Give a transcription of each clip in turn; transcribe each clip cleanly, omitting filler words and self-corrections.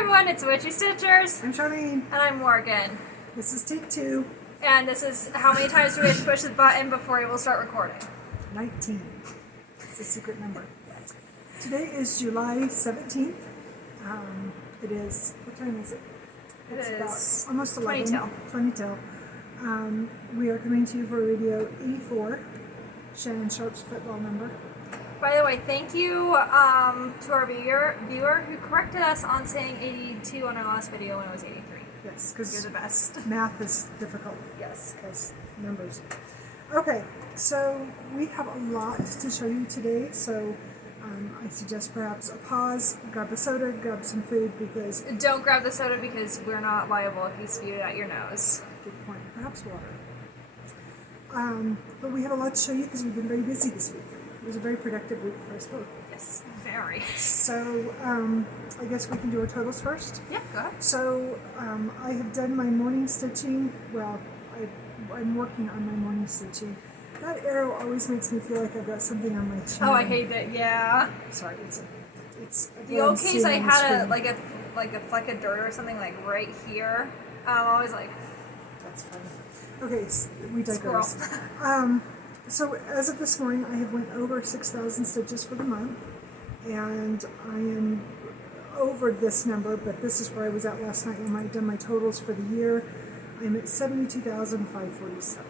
everyone, it's Witchy Stitchers. I'm Charlene. And I'm Morgan. This is take 2. And this is how many times do we have to push the button before we will start recording? 19. It's a secret number. Today is July 17th. It is, what time is it? It's about almost 11. 20 till. 20 till. We are coming to you for radio 84, Shannon Sharp's football number. By the way, thank you to our viewer who corrected us on saying 82 on our last video when it was 83. Yes, because you're the best. Math is difficult. Yes. Because numbers. Okay, so we have a lot to show you today, so I suggest perhaps a pause, grab a soda, grab some food, because... Don't grab the soda because we're not liable if you spew it out your nose. Good point. Perhaps water. But we have a lot to show you because we've been very busy this week. It was a very productive week for us both. Yes, very. So, I guess we can do our totals first. Yeah, go ahead. So, I have done my morning stitching. Well, I'm working on my morning stitching. That arrow always makes me feel like I've got something on my chin. Oh, I hate that. Yeah. Sorry, it's the old case I had a fleck of dirt or something like right here. I'm always like, that's funny. Okay, so we digress. Squirrel. So as of this morning, I have went over 6,000 stitches for the month, and I am over this number, but this is where I was at last night when I done my totals for the year. I'm at 72,547.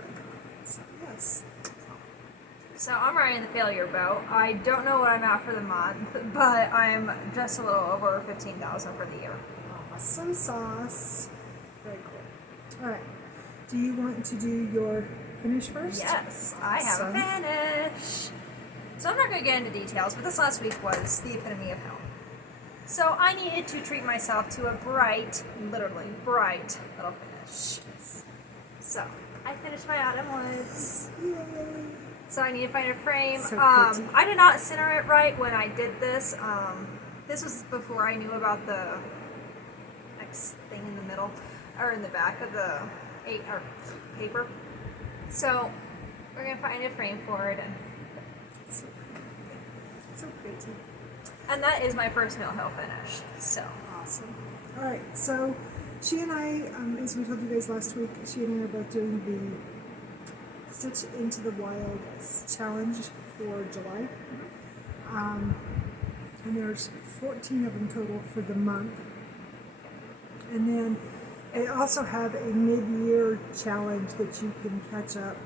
So yes. So I'm riding the failure boat. I don't know what I'm at for the month, but I'm just a little over 15,000 for the year. Awesome sauce. Very cool. All right. Do you want to do your finish first? Yes, I have a finish. So I'm not going to get into details, but this last week was the epitome of hell. So I needed to treat myself to a bright, literally bright little finish. So I finished my autumn woods. Yay. So I need to find a frame. So I did not center it right when I did this. This was before I knew about the next thing in the middle, or in the back of the paper. So we're going to find a frame for it. So pretty. And that is my first mill hill finish. So awesome. All right, so she and I, as we told you guys last week, she and I are both doing the Stitch into the Wild challenge for July. And there's 14 of them total for the month. And then they also have a mid-year challenge that you can catch up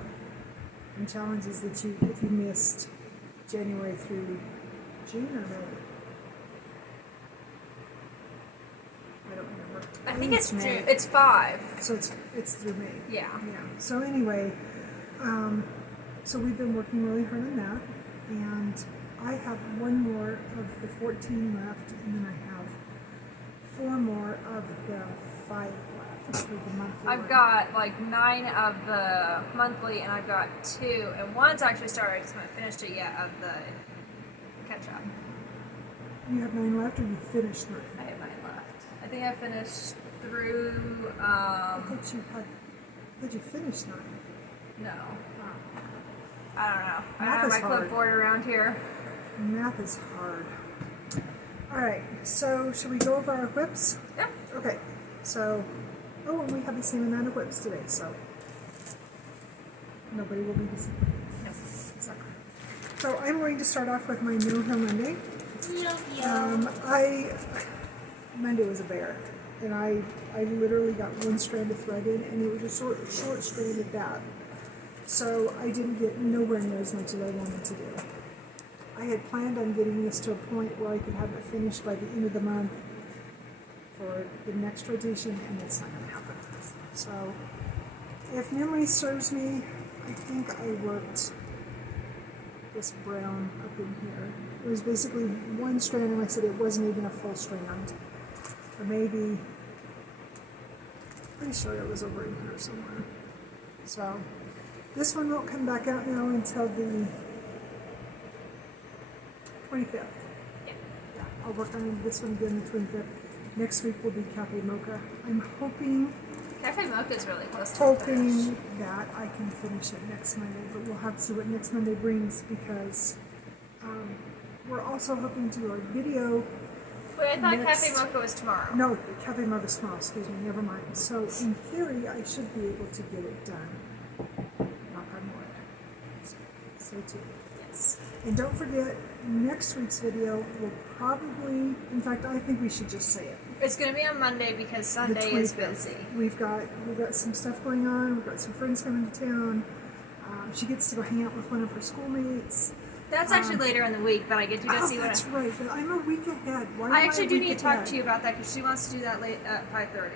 on challenges that if you missed January through June or May. I don't remember. I think it's June. It's 5. So it's through May. Yeah. So anyway, so we've been working really hard on that, and I have one more of the 14 left, and then I have 4 more of the 5 left for the monthly. I've got like 9 of the monthly, and I've got 2, and one's actually started. I just haven't finished it yet of the catch up. You have 9 left, or you finished 9? I have 9 left. I think I finished through. I thought you finished 9. No. I don't know. I don't Math have is my hard. clipboard around here. Math is hard. Alright, so should we go over our whips? Yep. Okay, so, and we have the same amount of whips today, so nobody will be disappointed. Yep. Exactly. So I'm going to start off with my Mill Hill Monday. Monday was a bear, and I literally got one strand of thread in, and it was a short strand at that. So I didn't get nowhere near as much as I wanted to do. I had planned on getting this to a point where I could have it finished by the end of the month for the next rotation, and it's not going to happen. So if memory serves me, I think I worked this brown up in here. It was basically one strand, and like I said, it wasn't even a full strand. Or maybe, pretty sure it was over in here somewhere. So this one won't come back out now until the 25th. Yeah. I'll work on this one again the 25th. Next week will be Cafe Mocha. I'm hoping Cafe Mocha is really close to hoping that I can finish it next Monday, but we'll have to see what next Monday brings, because we're also hoping to do our video Wait, I thought next- Cafe Mocha was tomorrow. No, Cafe Mocha's tomorrow, excuse me, never mind. So in theory, I should be able to get it done. Knock on wood. So too. Yes. And don't forget, next week's video will probably, in fact, I think we should just say it. It's going to be on Monday because The Sunday is 25th. busy. We've got some stuff going on. We've got some friends coming to town. She gets to go hang out with one of her schoolmates. That's actually later in the week, but I get to go see what That's right. But I'm a week ahead. Why am I actually a do week need to talk ahead? to you about that because she wants to do that late at 5:30.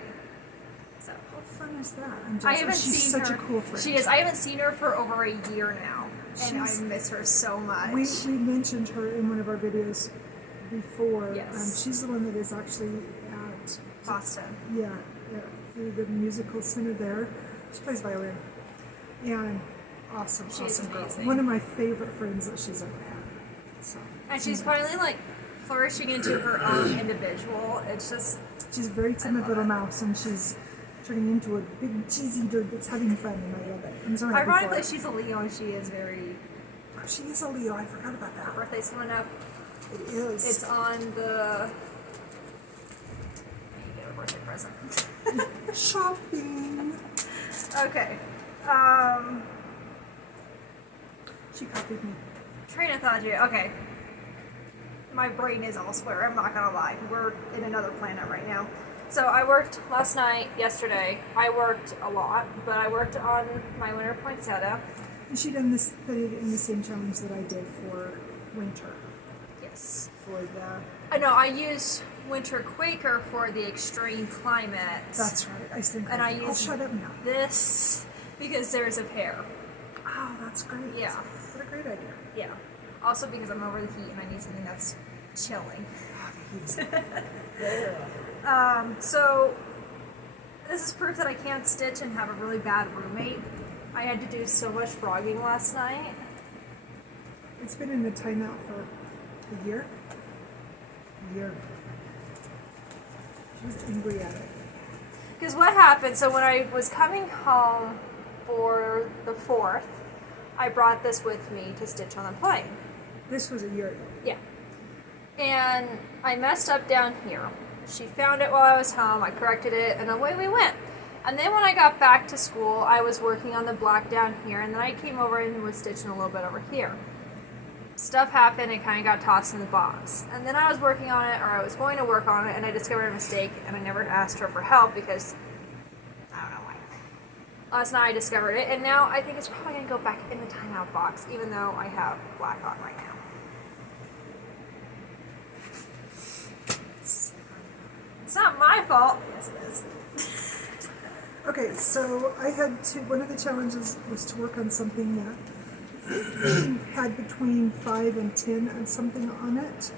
So How fun is that? I'm I haven't she's seen such her. a cool friend. She is. I haven't seen her for over a year now, and She's- I miss her so much. We mentioned her in one of our videos before. Yes. She's the one that is actually at Boston. through the musical center there. She plays violin. And awesome She's girl. amazing. One of my favorite friends that she's ever had. So And she's finally like flourishing into her own individual. It's just she's a very timid love little it. mouse, and she's turning into a big cheese eater that's having fun, and I love it. I'm so happy ironically for she's a Leo and she is very. her. She is a Leo. I forgot about Her that. birthday's coming up. It is. It's on the. I need to get a birthday present. shopping. Okay. She copied me. Train of thought, okay. My brain is elsewhere, I'm not gonna lie. We're in another planet right now. So I worked last night, yesterday. I worked a lot, but I worked on my winter poinsettia. And she done this in the same challenge that I did for winter. Yes. For the. I know, I used Winter Quaker for the extreme climate. That's right. I think. And I I'll used shut up now. this because there's a pair. Oh, that's great. Yeah. What a great idea. Yeah. Also because I'm over the heat and I need something that's chilling. So this is proof that I can't stitch and have a really bad roommate. I had to do so much frogging last night. It's been in a timeout for a year. A year. She was angry at it. Because what happened, so when I was coming home for the 4th, I brought this with me to stitch on the plane. This was a year ago. Yeah. And I messed up down here. She found it while I was home, I corrected it, and away we went. And then when I got back to school, I was working on the black down here, and then I came over and was stitching a little bit over here. Stuff happened, it kind of got tossed in the box. And then I was working on it, or I was going to work on it, and I discovered a mistake, and I never asked her for help because, I don't know why. Last night I discovered it, and now I think it's probably going to go back in the timeout box, even though I have black on right now. It's not my fault. Yes, it is. Okay, so I had to. One of the challenges was to work on something that had between 5 and 10 and something on it.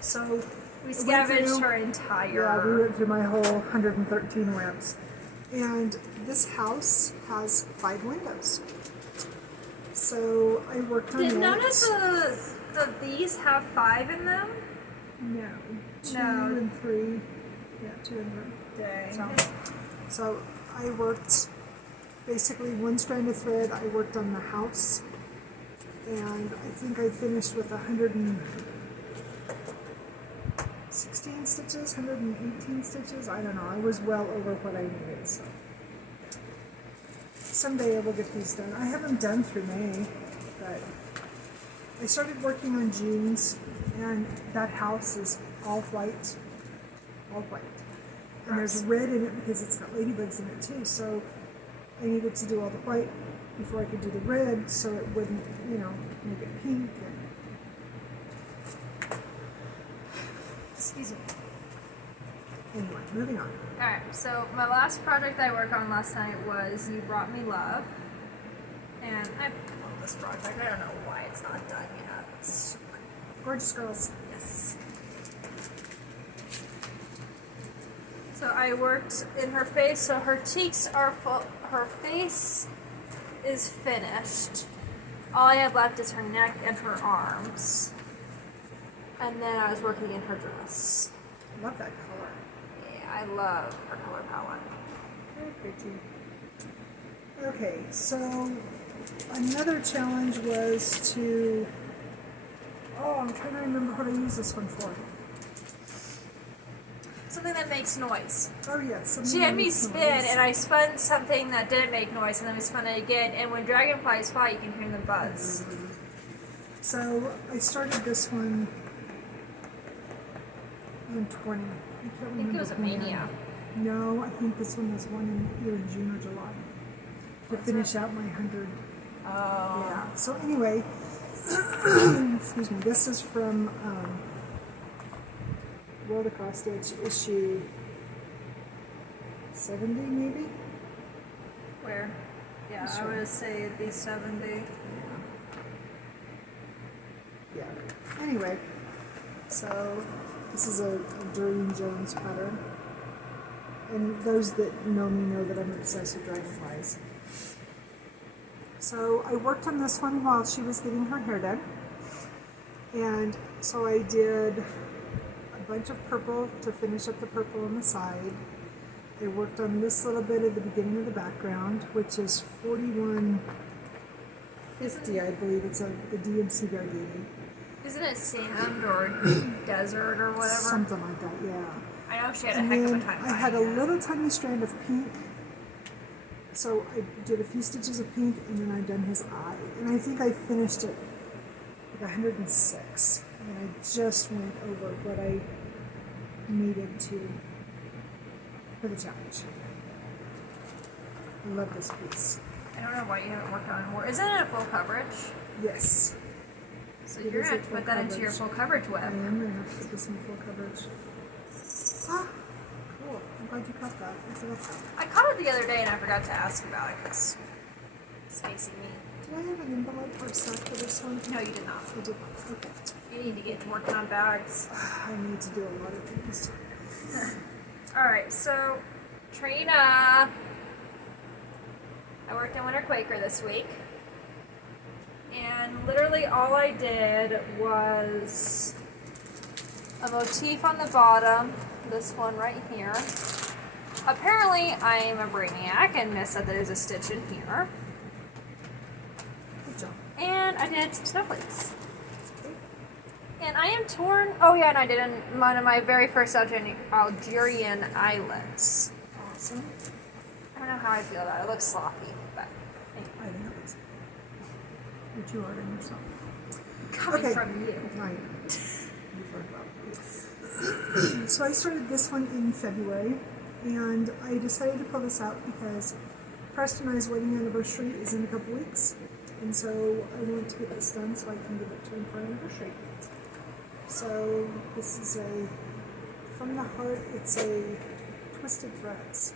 So We scavenged through- her entire. Yeah, we went through my whole 113 webs. And this house has 5 windows. So I worked on Did that. none of these have 5 in them? No. 2 No. and 3. Yeah, 2 and 3. Dang. So I worked basically one strand of thread. I worked on the house. And I think I finished with 116 stitches, 118 stitches. I don't know. I was well over what I needed. So someday I will get these done. I have them done through May, but I started working on June's, and that house is all white. All white. And there's red in it because it's got ladybugs in it too. So I needed to do all the white before I could do the red, so it wouldn't, make it pink. Excuse me. Anyway, moving on. Alright, so my last project I worked on last night was You Brought Me Love. And I love this project. I don't know why it's not done yet. It's super. Gorgeous girls. Yes. So I worked in her face, so her cheeks are full. Her face is finished. All I have left is her neck and her arms. And then I was working in her dress. Love that color. Yeah, I love her color palette. Very pretty. Okay, so another challenge was to. Oh, I'm trying to remember what I used this one for. Something that makes noise. Oh yes. She had me spin, and I spun something that didn't make noise, and then we spun it again. And when dragonflies fly, you can hear them buzz. So I started this one in 20. I think it was a mania. No, I think this one was one in either June or July to finish out my 100. Oh. Yeah. So anyway, excuse me. This is from World Across Stitch issue 70, maybe. Where? Yeah, Sure. I would say it'd be 70. Yeah. Anyway, so this is a Doreen Jones pattern. And those that know me know that I'm obsessed with dragonflies. So I worked on this one while she was getting her hair done. And so I did a bunch of purple to finish up the purple on the side. I worked on this little bit at the beginning of the background, which is 4150, I believe. It's the DMC Variegated. Isn't it sand or desert or whatever? Something like that, yeah. I know she had a And heck of a then time. I had a little tiny strand of pink. So I did a few stitches of pink, and then I've done his eye. And I think I finished it like 106. And I just went over what I needed to for the challenge. I love this piece. I don't know why you haven't worked on it more. Isn't it a full coverage? Yes. So It you're is going to a have to full put that into your coverage. full coverage I web. am going to have to put this in full coverage. Ah, cool. I'm glad you caught that. I forgot that. I caught it the other day and I forgot to ask about it because it's facing me. Did I have an envelope or sack for this one? No, you did not. I did not. Okay. You need to get to working on bags. I need to do a lot of things. Alright, so Trina. I worked on Winter Quaker this week. And literally all I did was a motif on the bottom, this one right here. Apparently I am a brainiac and missed that there's a stitch in here. Good job. And I did some snowflakes. And I am torn. Oh yeah, and I did one of my very first Algerian islands. Awesome. I don't know how I feel about it. It looks sloppy, but anyway. I think it was. You're too hard on yourself. Coming Okay. from you. Right. You've heard about this. So I started this one in February, and I decided to pull this out because Preston and I's wedding anniversary is in a couple weeks, and so I want to get this done so I can give it to him for our anniversary. So this is from the heart, it's a Twisted Threads.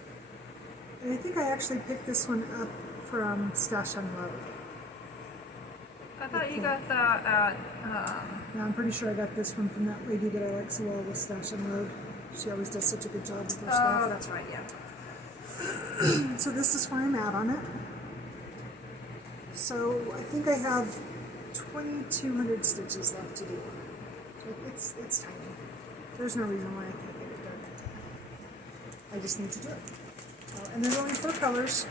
And I think I actually picked this one up from Stash Unload. I thought you got that at, Now I'm pretty sure I got this one from that lady that I like so well with Stash Unload. She always does such a good job with her stuff. oh, that's right, yeah. So this is where I'm at on it. So I think I have 2,200 stitches left to do. So it's tiny. There's no reason why I can't get it done. I just need to do it. And there's only 4 colors.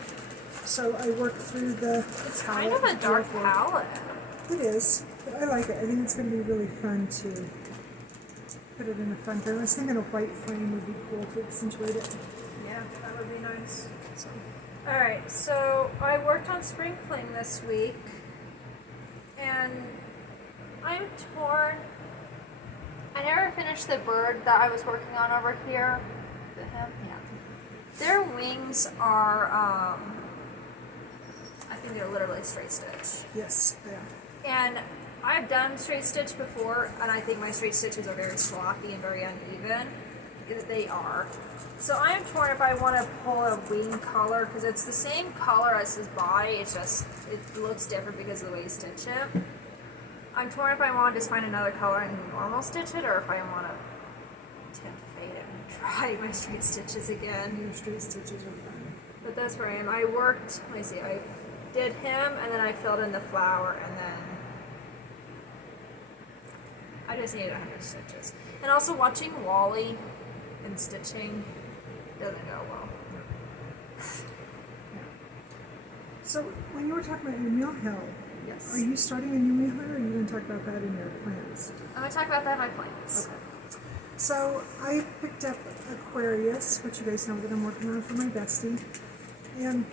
So I work through the It's kind of a dark palette. It is, but I like it. I think it's going to be really fun to put it in a fun frame. I was thinking a white frame would be cool to accentuate it. Yeah, that would be nice. So, Alright, so I worked on Spring Fling this week, and I'm torn. I never finished the bird that I was working on over here. The him? Yeah. Their wings are, I think they're literally straight stitch. yes, yeah. And I've done straight stitch before, and I think my straight stitches are very sloppy and very uneven. They are. So I'm torn if I want to pull a wing color, because it's the same color as his body, it's just, it looks different because of the way you stitch it. I'm torn if I want to just find another color and normal stitch it, or if I want to attempt to fade it and try my straight stitches again. Your straight stitches are fun. But that's where I am. I worked, let me see, I did him, and then I filled in the flower, and then I just needed 100 stitches. And also watching Wally and stitching doesn't go well. So when you were talking about your meal hill, Yes. are you starting a new meal hill, or are you going to talk about that in your plans? I'm going to talk about that in my plans. Okay. So I picked up Aquarius, which you guys know that I'm working on for my bestie. And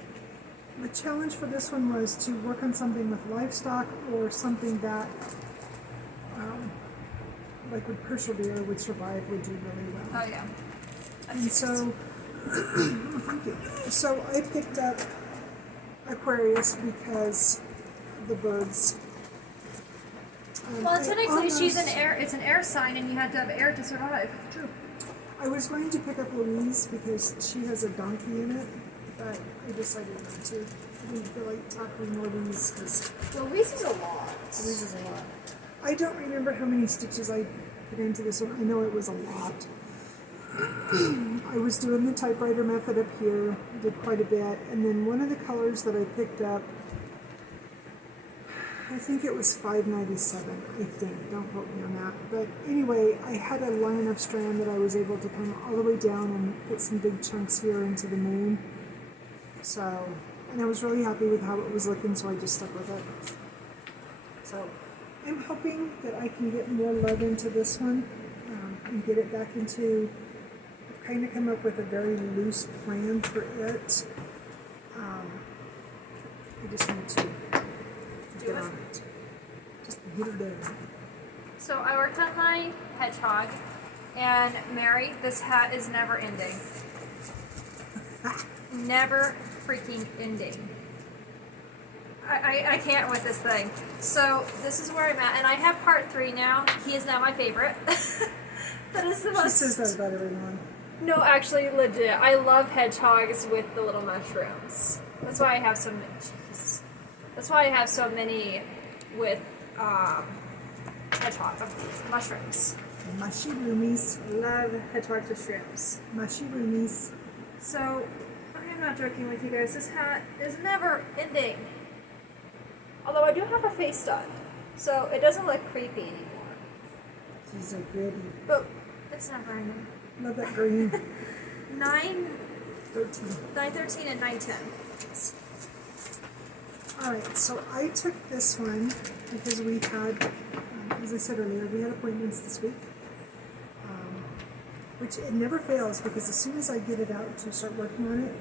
the challenge for this one was to work on something with livestock or something that like would persevere, would survive, would do really well. Oh yeah. And so, thank you. So I picked up Aquarius because the birds. Well, technically, she's an almost- air. It's an air sign, and you have to have air to survive. True. I was going to pick up Louise because she has a donkey in it, but I decided not to. I didn't feel like tackling Louise because Louise is a lot. Louise is a lot. I don't remember how many stitches I put into this one. I know it was a lot. I was doing the typewriter method up here, did quite a bit, and then one of the colors that I picked up, I think it was $5.97, I think, don't quote me on that. But anyway, I had a line of strand that I was able to come all the way down and put some big chunks here into the moon. So, and I was really happy with how it was looking, so I just stuck with it. So, I'm hoping that I can get more love into this one and get it back into, I've kind of come up with a very loose plan for it. I just need to get on it. Just get it done. So I worked on my hedgehog, and Mary, this hat is never ending. Never freaking ending. I can't with this thing. So this is where I'm at, and I have part 3 now. He is now my favorite. That is the most. She says that about everyone. No, actually, legit. I love hedgehogs with the little mushrooms. That's why I have so many. Jeez. That's why I have so many with hedgehog mushrooms. Mushy roomies. Love hedgehogs with shrooms. Mushy roomies. So I'm not joking with you guys. This hat is never ending. Although I do have a face done, so it doesn't look creepy anymore. She's so pretty. But it's never ending. Love that green. 9:13 13. and 9:10. Alright, so I took this one because we had, as I said earlier, we had appointments this week. Which it never fails because as soon as I get it out to start working on it,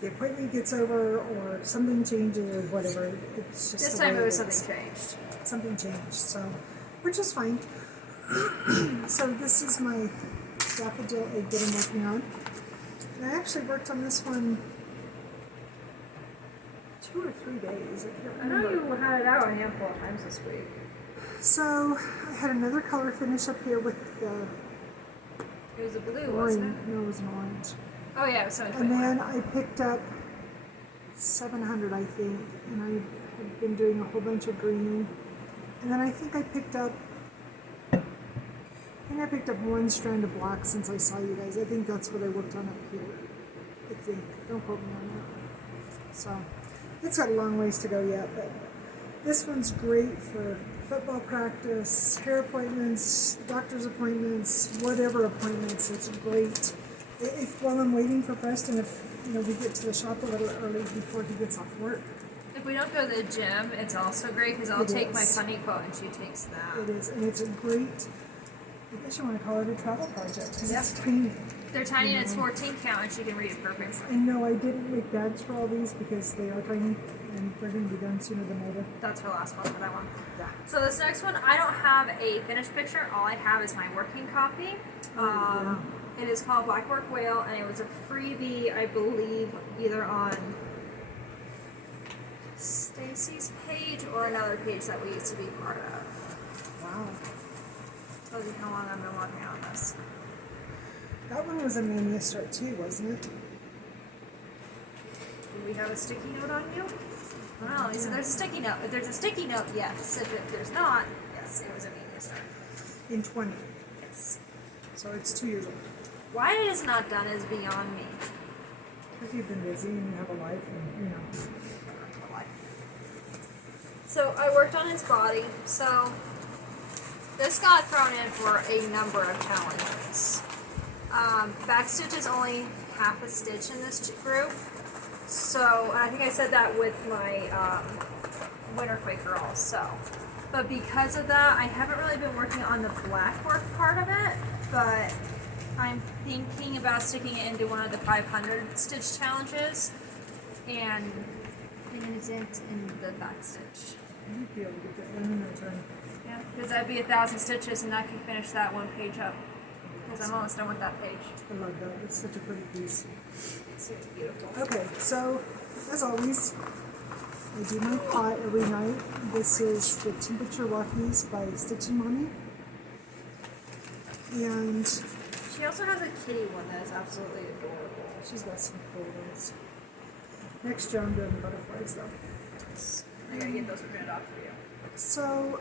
the appointment gets over or something changes or whatever. It's just This the time way it was is. something changed. Something changed, so, which is fine. So this is my daffodil egg that I'm working on. And I actually worked on this one 2 or 3 days. I can't I know remember. you had it out a handful of times this week. So I had another color finish up here with the It was a blue, orange. wasn't it? No, it was an orange. Oh yeah, it was And 721. then I picked up 700, I think, and I've been doing a whole bunch of green. And then I think I picked up one strand of black since I saw you guys. I think that's what I worked on up here. I think. Don't quote me on that. So, it's got a long ways to go yet, but this one's great for football practice, hair appointments, doctor's appointments, whatever appointments. It's great. While I'm waiting for Preston, if we get to the shop a little early before he gets off work. If we don't go to the gym, it's also great because I'll It take my is. funny quote and she takes that. It is, and it's a great, I guess you want to call it a travel project, because Yep. it's tiny. They're tiny and it's 14 count and she can read it perfectly. And no, I didn't make bags for all these because they are tiny, and they're going to be done sooner than later. That's her last one for that one. Yeah. So this next one, I don't have a finished picture. All I have is my working copy. Yeah. It is called Blackwork Whale, and it was a freebie, I believe, either on Stacy's page or another page that we used to be part of. Wow. Tells you how long I've been working on this. That one was a mania start too, wasn't it? Do we have a sticky note on you? Well, he said there's a sticky note. If there's a sticky note, yes. If there's not, yes, it was a mania start. In 20. Yes. So it's 2 years old. Why it is not done is beyond me. Because you've been busy and you have a life and, So I worked on his body. So this got thrown in for a number of challenges. Back stitch is only half a stitch in this group. So I think I said that with my Winter Quaker also. But because of that, I haven't really been working on the black work part of it. but I'm thinking about sticking it into one of the 500 stitch challenges and putting it in the back stitch. You'd be able to get that done in no time. Yeah, because that'd be 1,000 stitches and I can finish that one page up. Because I'm almost done with that page. I love that. It's such a pretty piece. It's beautiful. Okay, so as always, I do my pot every night. This is the Temperature Rockies by Stitching Mommy. And She also has a kitty one that is absolutely adorable. she's got some cool ones. Next year I'm doing the butterflies though. I gotta get those printed off for you. So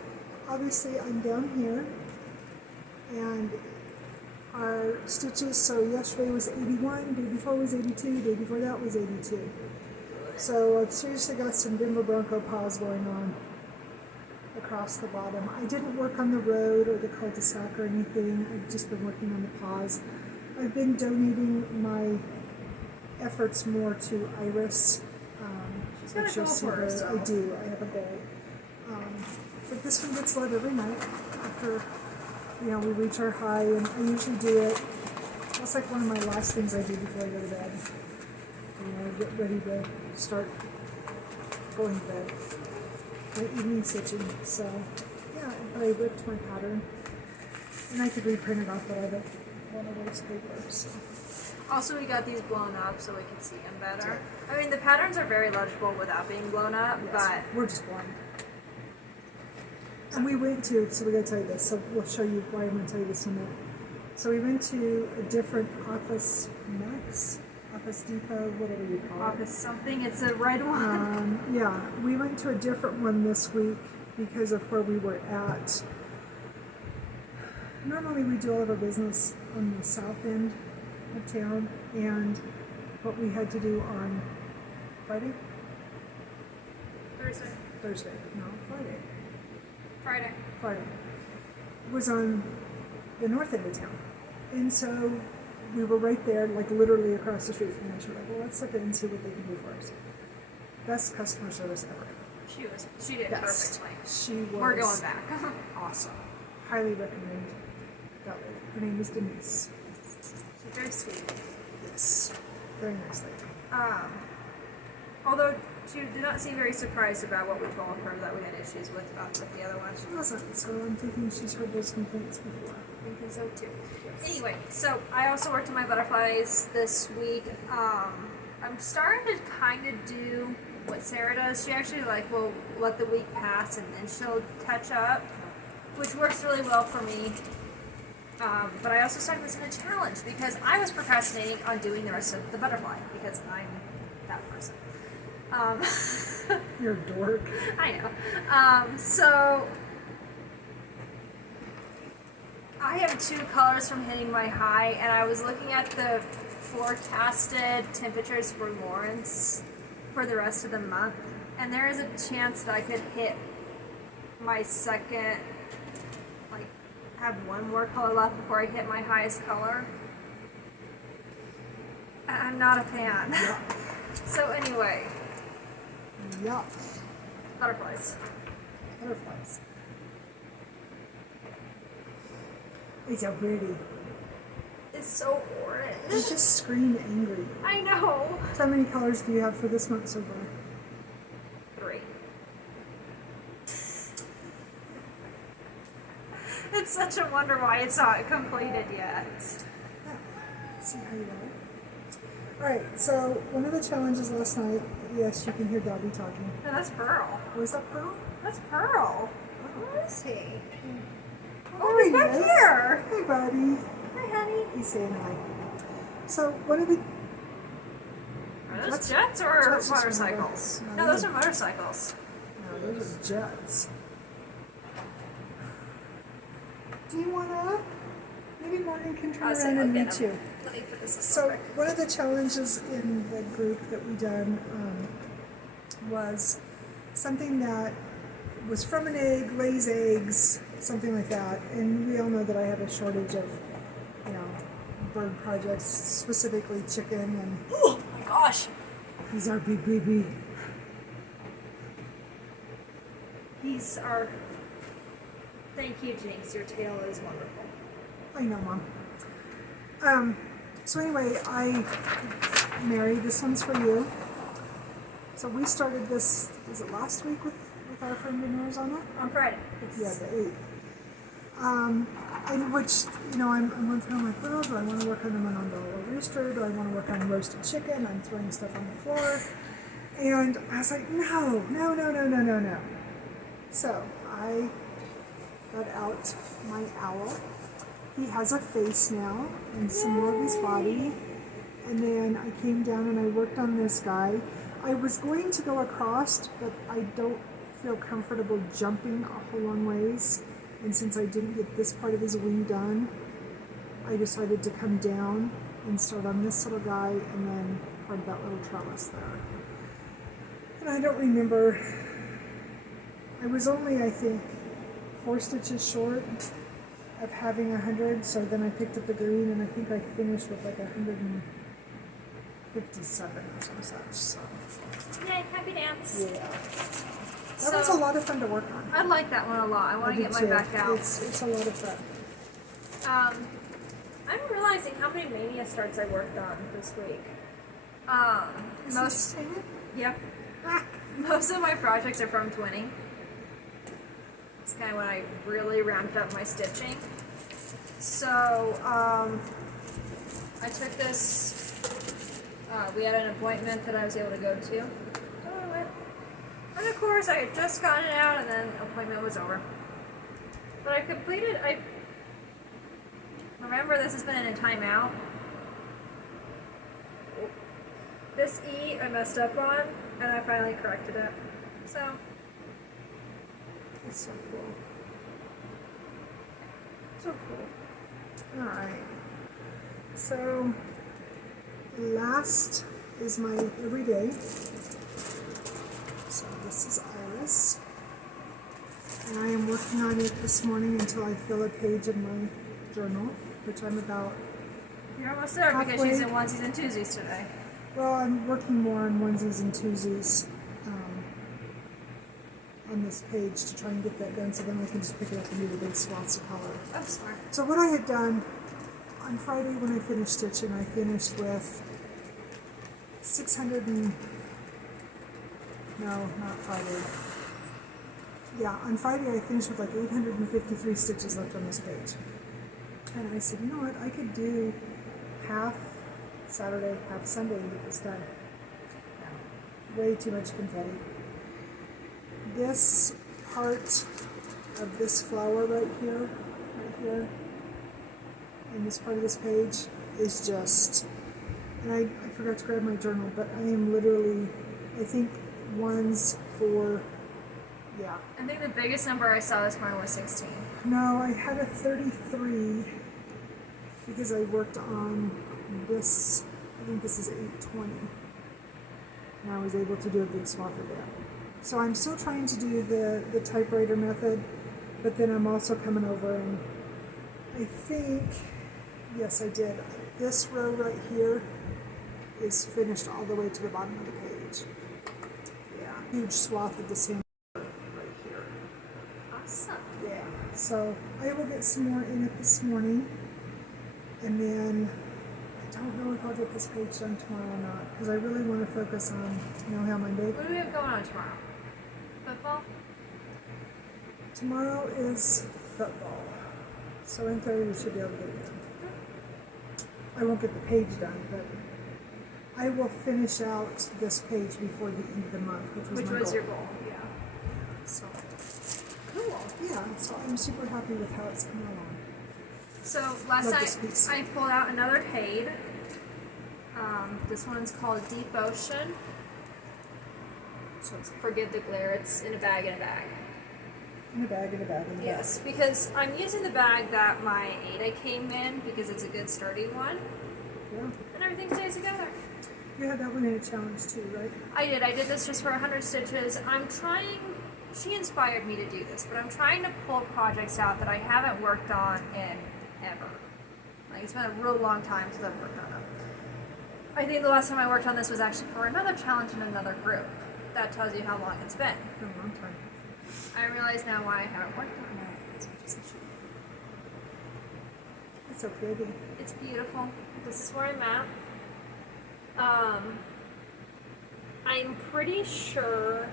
obviously I'm down here and our stitches, so yesterday was 81, day before was 82, day before that was 82. So I've seriously got some Denver Bronco paws going on across the bottom. I didn't work on the road or the cul-de-sac or anything. I've just been working on the paws. I've been donating my efforts more to Iris. She's got a which you'll goal see for her. herself. I do. I have a goal. But this one gets led every night after, we reach our high, and I usually do it. That's like one of my last things I do before I go to bed. Get ready to start going to bed. My evening stitching. So, yeah, but I ripped my pattern. And I could reprint it off, but I don't want to waste paper, so. Also, we got these blown up so we can see them better. I mean, the patterns are very legible without being blown up, but We're just blind. And we went to, so we gotta tell you this, so we'll show you why I'm gonna tell you this in a minute. So we went to a different Office Max, Office Depot, whatever you call it. Office something, it's a red one. Yeah, we went to a different one this week because of where we were at. Normally we do all of our business on the south end of town, and what we had to do on Friday? Thursday, no, Friday. Was on the north end of town. And so we were right there, like literally across the street from each other. Well, let's look at it and see what they can do for us. Best customer service ever. She did Best. perfectly. She was We're going back. awesome. Highly recommend that lady. Her name is Denise. She's very sweet. Yes. Very nice lady. Although she did not seem very surprised about what we told her that we had issues with the other one. She wasn't, so I'm thinking she's heard those complaints before. I'm thinking so too. Yes. Anyway, so I also worked on my butterflies this week. I'm starting to kind of do what Sarah does. She actually will let the week pass and then she'll touch up, which works really well for me. But I also started this in a challenge because I was procrastinating on doing the rest of the butterfly because I'm that person. You're a dork. I know. So I have 2 colors from hitting my high, and I was looking at the forecasted temperatures for Lawrence for the rest of the month, and there is a chance that I could hit my second, have one more color left before I hit my highest color. I'm not a fan. Yeah. So anyway, Yeah. butterflies. Butterflies. It's so pretty. It's so orange. They just scream angry. I know. So how many colors do you have for this month so far? 3. It's such a wonder why it's not completed yet. Let's see how you like. Alright, so one of the challenges last night, yes, you can hear Dobby talking. No, that's Pearl. Was that Pearl? That's Pearl. Where is he? Oh, Oh, he's back is. here. Hey, buddy. Hi, honey. He's saying hi. So one of the Are those Jets? jets or Jets is motorcycles? one of No, the- those are motorcycles. no, those are jets. Do you wanna? Maybe Morgan can turn around and meet you. Let me put this in So real quick. one of the challenges in the group that we done was something that was from an egg, lays eggs, something like that. And we all know that I have a shortage of, bird projects, specifically chicken, and Oh my gosh. he's our big baby. These are. Thank you, Jinx. Your tail is wonderful. I know, Mom. So anyway, Mary, this one's for you. So we started this, was it last week with our friend in Arizona? On Friday. Yeah, the 8th. In which, I'm going through, I'm like, well, do I want to work on the Monondolo rooster? Do I want to work on roasted chicken? I'm throwing stuff on the floor. And I was like, no. So I got out my owl. He has a face now and some more of his body. And then I came down and I worked on this guy. I was going to go across, but I don't feel comfortable jumping a whole long ways. And since I didn't get this part of his wing done, I decided to come down and start on this little guy and then part of that little trellis there. And I don't remember, I was only, I think, 4 stitches short of having 100, so then I picked up the green and I think I finished with like 157 or some such, so. Yay, happy dance. Yeah. That was a lot of fun to work on. I like that one a lot. I want to get mine back out. It's a lot of fun. I'm realizing how many Mania starts I worked on this week. Most of my projects are from twinning. It's kind of when I really ramped up my stitching. So, I took this, we had an appointment that I was able to go to. And of course, I had just gotten it out and then appointment was over. But I completed, remember this has been in a timeout. This E I messed up on and I finally corrected it. So. It's so cool. So cool. Alright. So, last is my everyday. So this is Iris. And I am working on it this morning until I fill a page in my journal, which I'm about You're almost there because she's in onesies and twosies today. Well, I'm working more on onesies and twosies on this page to try and get that done so then I can just pick it up and do the big swaths of color. Oh, smart. So what I had done on Friday when I finished stitching, I finished with 600 and... No, not Friday. Yeah, on Friday I finished with like 853 stitches left on this page. And I said, you know what, I could do half Saturday, half Sunday and get this done. Way too much confetti. This part of this flower right here, and this part of this page is just, and I forgot to grab my journal, but I am literally, I think ones for, yeah. I think the biggest number I saw this morning was 16. No, I had a 33 because I worked on this, I think this is 820, and I was able to do a big swath of that. So I'm still trying to do the typewriter method, but then I'm also coming over and I think, yes I did, this row right here is finished all the way to the bottom of the page. Yeah, huge swath of the same right here. Awesome. Yeah, so I will get some more in it this morning, and then I don't know if I'll get this page done tomorrow or not, because I really want to focus on, how Monday. What do we have going on tomorrow? Football? Tomorrow is football, so in theory we should be able to get it done. I won't get the page done, but I will finish out this page before the end of the month, which was my goal. Your goal? Yeah. So, Cool. yeah, so I'm super happy with how it's coming along. So last Love night this piece. I pulled out another Hade. This one's called Deep Ocean. So forgive the glare, it's in a bag in a bag. In a bag, in a bag, in a bag. Yes, because I'm using the bag that my Ada came in because it's a good sturdy one. Yeah. And everything stays together. You had that one in a challenge too, right? I did this just for 100 stitches. I'm trying, she inspired me to do this, but I'm trying to pull projects out that I haven't worked on in ever. Like, it's been a real long time since I've worked on them. I think the last time I worked on this was actually for another challenge in another group. That tells you how long it's been. For a long time. I realize now why I haven't worked on it. I It's so pretty. It's beautiful. This is where I'm at. I'm pretty sure.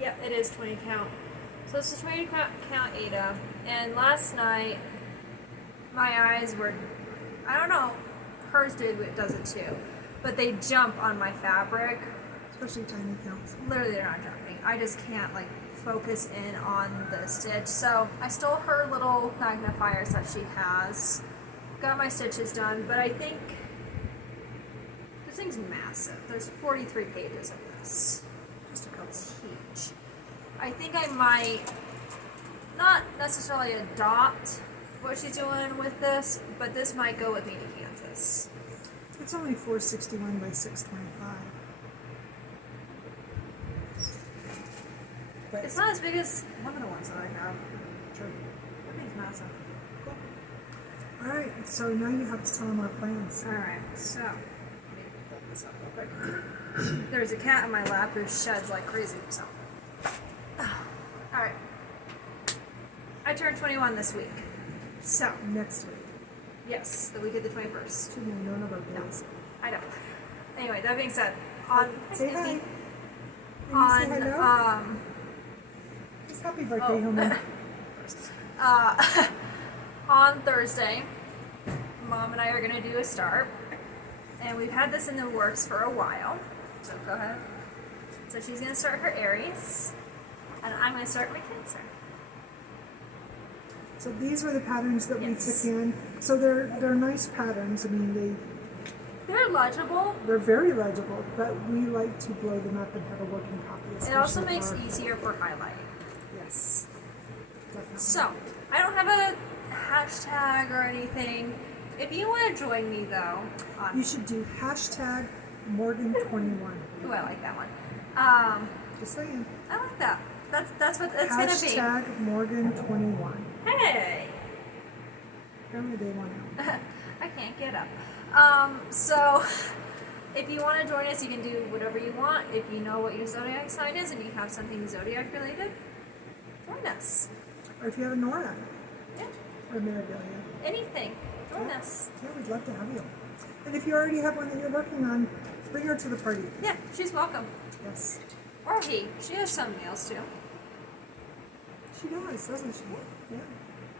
Yep, it is 20 count. So this is 20 count Ada. And last night, my eyes were, I don't know, hers does it too. But they jump on my fabric. Especially tiny counts. Literally, they're not jumping. I just can't like focus in on the stitch. So I stole her little magnifiers that she has. Got my stitches done, but I think this thing's massive. There's 43 pages of this. Just a couple. It's huge. I think I might not necessarily adopt what she's doing with this, but this might go with me to Kansas. It's only 461 by 625. But It's not as big as one of the ones that I have. true. That thing's massive. Cool. All right, so now you have to tell them our plans. Alright, so let me pull this up real quick. There's a cat in my lap who sheds like crazy, so. Alright. I turned 21 this week. So, Next week. yes, the week of the 21st. Too many known of our days. I know. Anyway, that being said, on Say hi. Snoopy, Can you say hello? on Just happy birthday, oh. Homer. On Thursday, Mom and I are going to do a start, and we've had this in the works for a while. So go ahead. So she's going to start her Aries, and I'm going to start my Cancer. So these were the patterns that Yes. we took in. So they're nice patterns. I mean, They're legible. they're very legible, but we like to blow them up and have a working copy. It also especially makes for- it easier for highlight. Yes. Definitely. So, I don't have a hashtag or anything. If you want to join me, though, on... You should do hashtag Morgan21. Ooh, I like that one. Just saying. I like that. That's what it's going to be. Hashtag Morgan21. Hey! Apparently they want out. I can't get up. So, if you want to join us, you can do whatever you want. If you know what your zodiac sign is and you have something zodiac related, join us. Or if you have a Nora Yeah, or Maribellia. anything. Join us. Yeah, we'd love to have you. And if you already have one that you're working on, bring her to the party. Yeah, she's welcome. Yes. Or he. She has some nails too. She does, doesn't she? Yeah.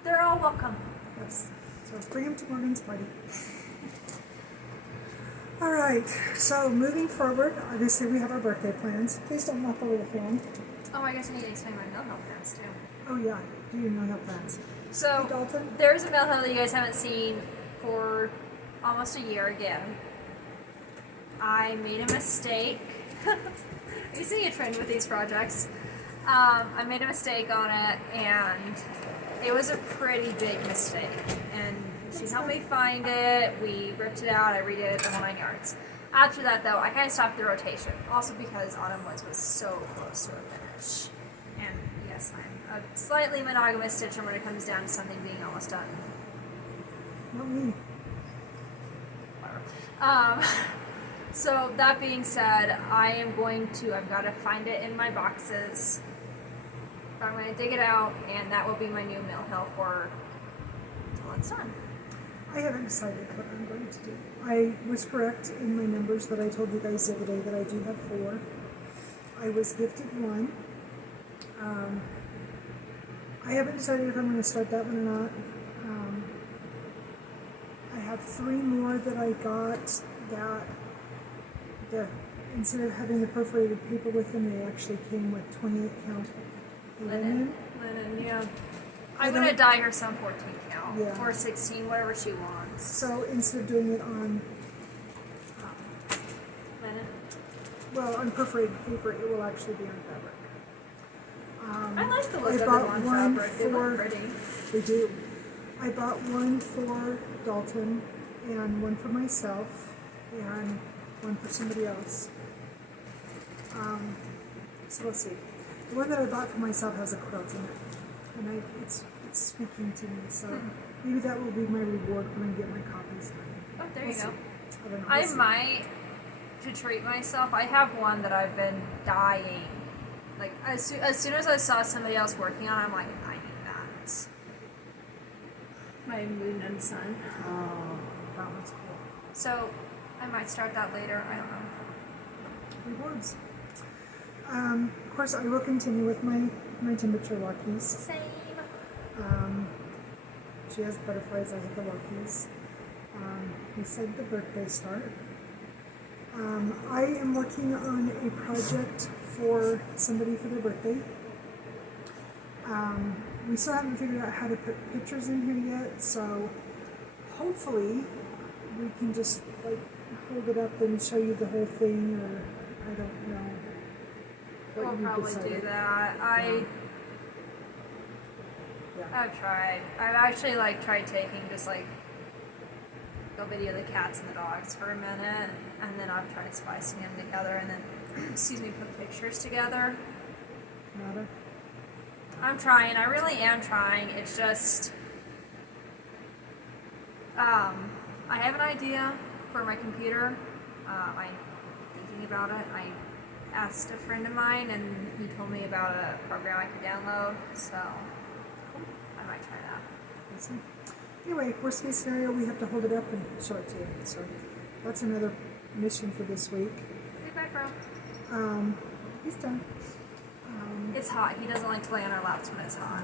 They're all welcome. Yes. So bring him to Morgan's party. All right. So moving forward, obviously we have our birthday plans. Please don't knock over the fan. Oh, I guess I need to explain my no-help plans too. Oh yeah. Do you know how plans? So, Hey, Dalton. there's a mail hill that you guys haven't seen for almost a year again. I made a mistake. You see a trend with these projects. I made a mistake on it, and it was a pretty big mistake. And she helped me find it. We ripped it out. I redid it the whole 9 yards. After that, though, I kind of stopped the rotation. Also because Autumn Woods was so close to a finish. And yes, I'm a slightly monogamous stitcher when it comes down to something being almost done. Not me. Whatever. So that being said, I've got to find it in my boxes. I'm going to dig it out, and that will be my new mill hill for until it's done. I haven't decided what I'm going to do. I was correct in my numbers that I told you guys the other day that I do have 4. I was gifted 1. I haven't decided if I'm going to start that one or not. I have 3 more that I got that instead of having the perforated paper with them, they actually came with 28 count linen. Linen, yeah. I I'm going to don't- dye her some 14 count, Yeah. or 16, whatever she wants. So instead of doing it on, Linen. on perforated paper, it will actually be on fabric. I like the look I of them bought on one fabric. They look pretty. They do. I bought one for Dalton and one for myself and one for somebody else. So let's see. The one that I bought for myself has a quilt in it, and it's speaking to me. So maybe that will be my reward when I get my copies done. Oh, there We'll you go. see. I don't know. I We'll see. might, to treat myself, I have one that I've been dyeing. Like, as soon as I saw somebody else working on it, I'm like, I need that. My moon and sun. Oh, that one's cool. So I might start that later. I don't know. Rewards. Of course, I will continue with my temperature walkies. Same. She has butterflies. I have the walkies. We said the birthday start. I am working on a project for somebody for their birthday. We still haven't figured out how to put pictures in here yet, so hopefully we can just like hold it up and show you the whole thing, or I don't know. What We'll you probably decided. do that. Yeah. I've tried. I've actually like tried taking just like a video of the cats and the dogs for a minute, and then I've tried splicing them together, and then excuse me, put pictures together. Nada. I'm trying. I really am trying. It's just I have an idea for my computer. I'm thinking about it. I asked a friend of mine, and he told me about a program I could download, so I might try that. Awesome. Anyway, worst case scenario, we have to hold it up and show it to you. So that's another mission for this week. Hey, back row. He's done. It's hot. He doesn't like to lay on our laps when it's hot.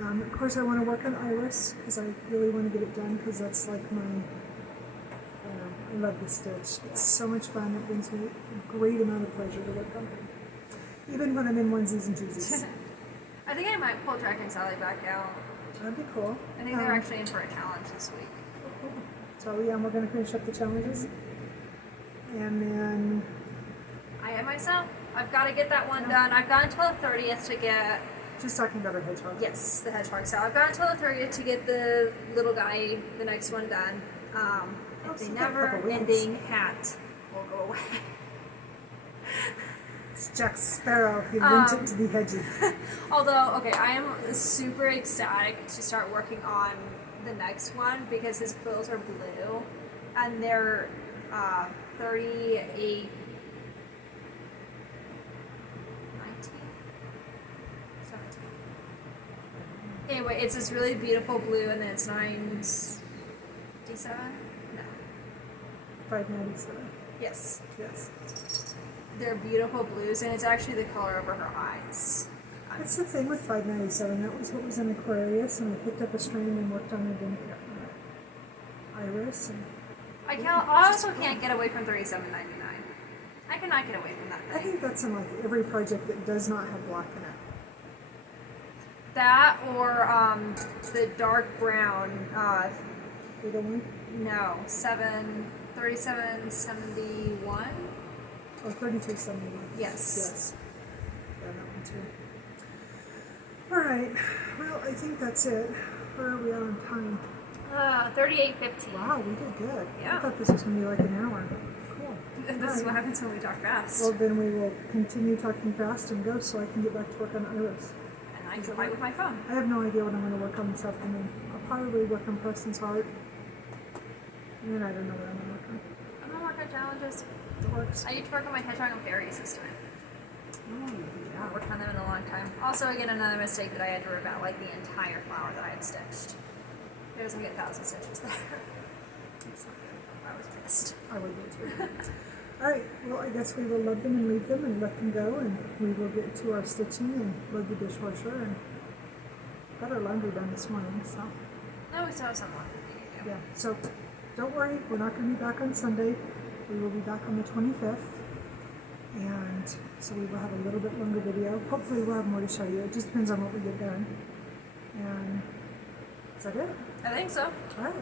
Of course, I want to work on Iris because I really want to get it done because that's like my. I love this stitch. It's so much fun. It brings me a great amount of pleasure to work on it, even when I'm in onesies and twosies. I think I might pull Jack and Sally back out. That'd be cool. I think they're actually in for a challenge this week. So yeah, we're gonna finish up the challenges, and then I am myself. I've got to get that one done. I've got until the 30th to get. just talking about our hedgehog. Yes, the hedgehog style. I've got until the 30th to get the little guy, the next one done. If the so got a couple never-ending hat will go away. It's Jack Sparrow. He went it to be hedgy. Although, okay, I am super ecstatic to start working on the next one because his quills are blue, and they're 38. 19? 17. Anyway, it's this really beautiful blue, and then it's 97? No. 597. Yes. Yes. They're beautiful blues, and it's actually the color over her eyes. That's the thing with 597. That was what was in Aquarius, and I picked up a strand and worked on it in Iris. And I also can't get away from $37.99. I cannot get away from that I thing. think that's in like every project that does not have black in it. That or the dark brown. The other one? No, 3771. Oh, 3371. Yes. Yes. Yeah, that one too. All right. Well, I think that's it. Where are we on time? 38:15. Wow, we did good. Yeah. I thought this was going to be like an hour. Cool. This is what happens when we talk fast. Well, then we will continue talking fast and go so I can get back to work on Iris. And I can fight with my phone. I have no idea what I'm going to work on this afternoon. I'll probably work on Preston's heart. And then I don't know what I'm going to work on. I'm gonna work on challenges. It works. I need to work on my hedgehog and fairies this time. Oh, I haven't worked on them in a long time. Also, again, another mistake that I had to rip out, like the entire flower that I had stitched. It doesn't get 1,000 stitches there. That's not good. I was pissed. I would be too. All right. Well, I guess we will love them and leave them and let them go, and we will get to our stitching and load the dishwasher and got our laundry done this morning. So No, we still have some more we need to do. yeah. So don't worry. We're not going to be back on Sunday. We will be back on the 25th, and so we will have a little bit longer video. Hopefully, we'll have more to show you. It just depends on what we get done. And is that it? I think so. All right.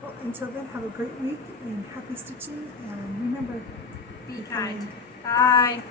Well, until then, have a great week and happy stitching. And remember, Be kind. Bye.